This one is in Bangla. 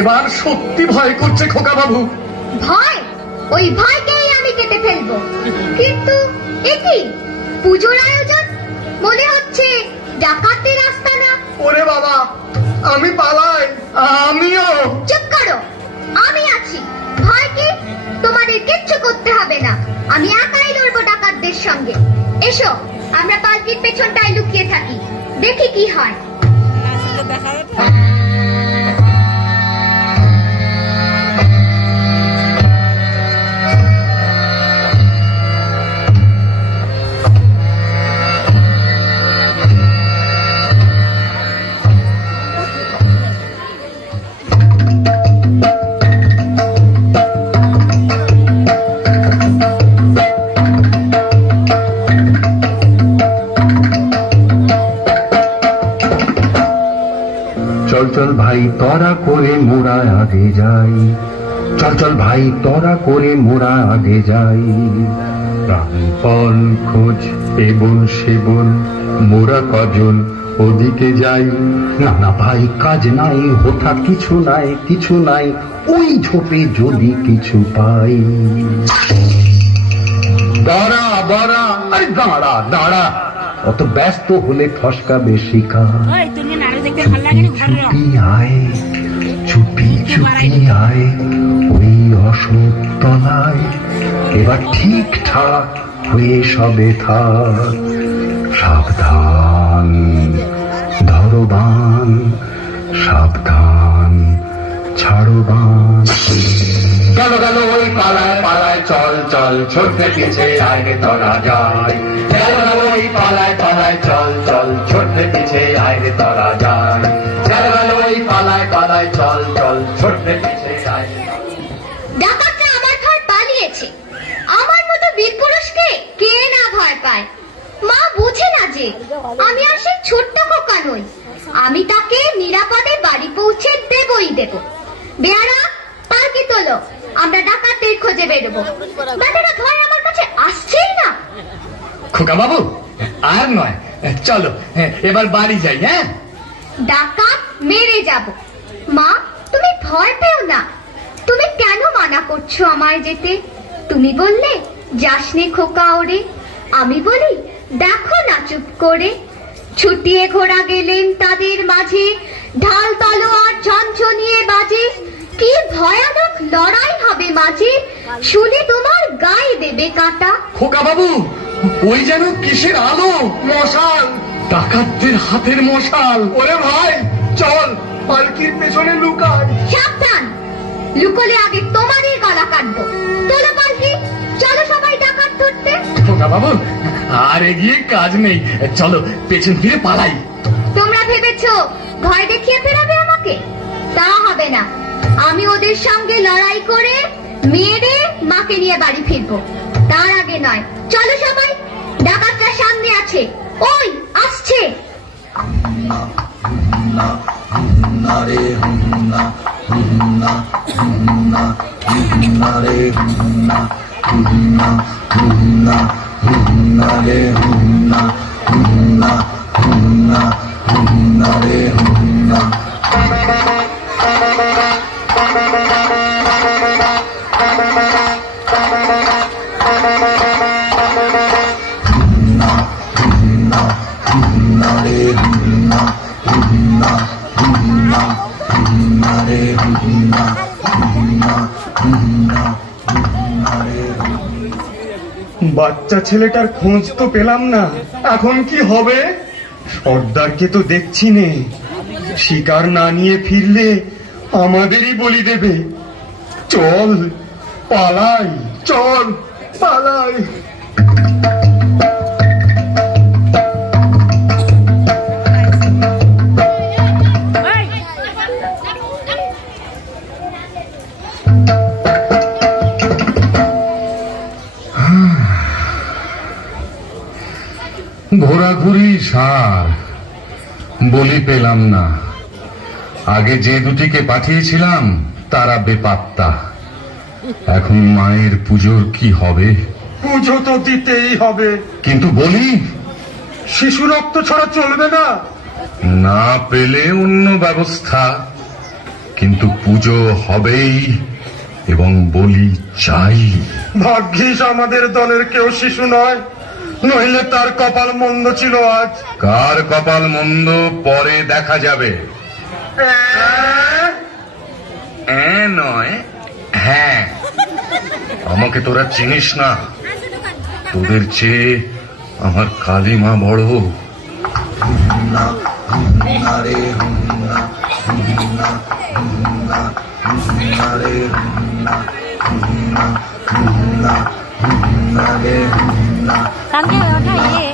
এবার সত্যি ভয় করছে খোকা বাবু। ভয়? ওই ভয়কেই আমি কেটে ফেলবো। কিন্তু একি পুজোর আয়োজন, মনে হচ্ছে ডাকাতের রাস্তা না। ওরে বাবা, আমি পালাই। আমিও। চুপ করো, আমি আছি। ভয় কি? তোমাদের কিচ্ছু করতে হবে না, আমি একাই লড়বো ডাকাতদের সঙ্গে। এসো, আমরা পালকির পেছনটায় লুকিয়ে থাকি, দেখি কি হয়। চল চল ভাই তোরা করে মোরা আগে যাই, চল চল ভাই তোরা করে মোরা আগে যাই। প্রাণপণ খোঁজ এবন সেবন মোরা কজন ওদিকে যাই। না না ভাই কাজ নাই, হোথা কিছু নাই, কিছু নাই, ওই ঝোপে যদি কিছু পাই। দাঁড়া দাঁড়া, আরে দাঁড়া দাঁড়া, অত ব্যস্ত হলে ফসকাবে শিকা। চুপি আয়, চুপি চুপি আয় ওই অশোক তলায়, এবার ঠিকঠাক হয়ে সবে থাক। সাবধান ধরো বান, সাবধান ছাড়ো বান। গেল গেল ওই পালায় পালায়, চল চল ছোট্ট পিছে আগে তোরা যাই। গেল গেল ওই পালায় পালায়, চল চল ছোট্ট পিছে আগে তোরা যাই। গেল গেল ওই পালায় পালায়, চল চল ছোট্ট পিছে আগে। ডাকাতরা আমার ভয় পালিয়েছে, আমার মতো বীর পুরুষকে কে না ভয় পায়। মা বুঝে না যে আমি আর সেই ছোট্ট খোকা নই, আমি তাকে নিরাপদে বাড়ি পৌঁছে দেবই দেব। বেয়ারা, পালকি তোলো, আমরা ডাকাতদের খোঁজে বেরোবো। বেটারা ভয় আমার কাছে আসছেই না। খোকা বাবু আর নয়, চলো এবার বাড়ি যাই। হ্যাঁ, ডাকাত মেরে যাব। মা, তুমি ভয় পেও না। তুমি কেন মানা করছো আমায় যেতে? তুমি বললে যাসনে খোকা ওরে, আমি বলি দেখো না চুপ করে। ছুটিয়ে ঘোড়া গেলেন তাদের মাঝে, ঢাল তলোয়ার ঝনঝনিয়ে বাজে। কি ভয়ানক লড়াই হবে মাঝে, শুনে তোমার গায়ে দেবে কাঁটা। খোকা বাবু, ওই যেন কিসের আলো, মশাল, ডাকাতদের হাতের মশাল। ওরে ভাই চল পালকির পেছনে লুকাই। সাবধান, লুকোলে আগে তোমারই গলা কাটবো। তোলো পালকি, চলো সবাই ডাকাত ধরতে। খোকা বাবু আর এগিয়ে কাজ নেই, চলো পেছন ফিরে পালাই। তোমরা ভেবেছো ভয় দেখিয়ে ফেরাবে আমাকে? তা হবে না, আমি ওদের সঙ্গে লড়াই করে মেরে মাকে নিয়ে বাড়ি ফিরবো। তার আগে নয়। চলো সবাই, ডাকাতরা সামনে আছে, ওই আসছে। বাচ্চা ছেলেটার খোঁজ তো পেলাম না, এখন কি হবে? সর্দারকে তো দেখছি নে, শিকার না নিয়ে ফিরলে আমাদেরই বলি দেবে। চল পালাই, চল। পালাই। ঘোরাঘুরি সার, বলি পেলাম না। আগে যে দুটিকে পাঠিয়েছিলাম তারা বেপাত্তা। এখন মায়ের পুজোর কি হবে? পুজো তো দিতেই হবে, কিন্তু বলি, শিশু রক্ত ছাড়া চলবে না। না পেলে অন্য ব্যবস্থা, কিন্তু পুজো হবেই এবং বলি চাই। ভাগ্যিস আমাদের দলের কেউ শিশু নয়, নইলে তার কপাল মন্দ ছিল আজ। কার কপাল মন্দ পরে দেখা যাবে। নয়, হ্যাঁ। আমাকে তোরা চিনিস না, তোদের চেয়ে আমার কালিমা বড়। সামনে ওঠাইয়ে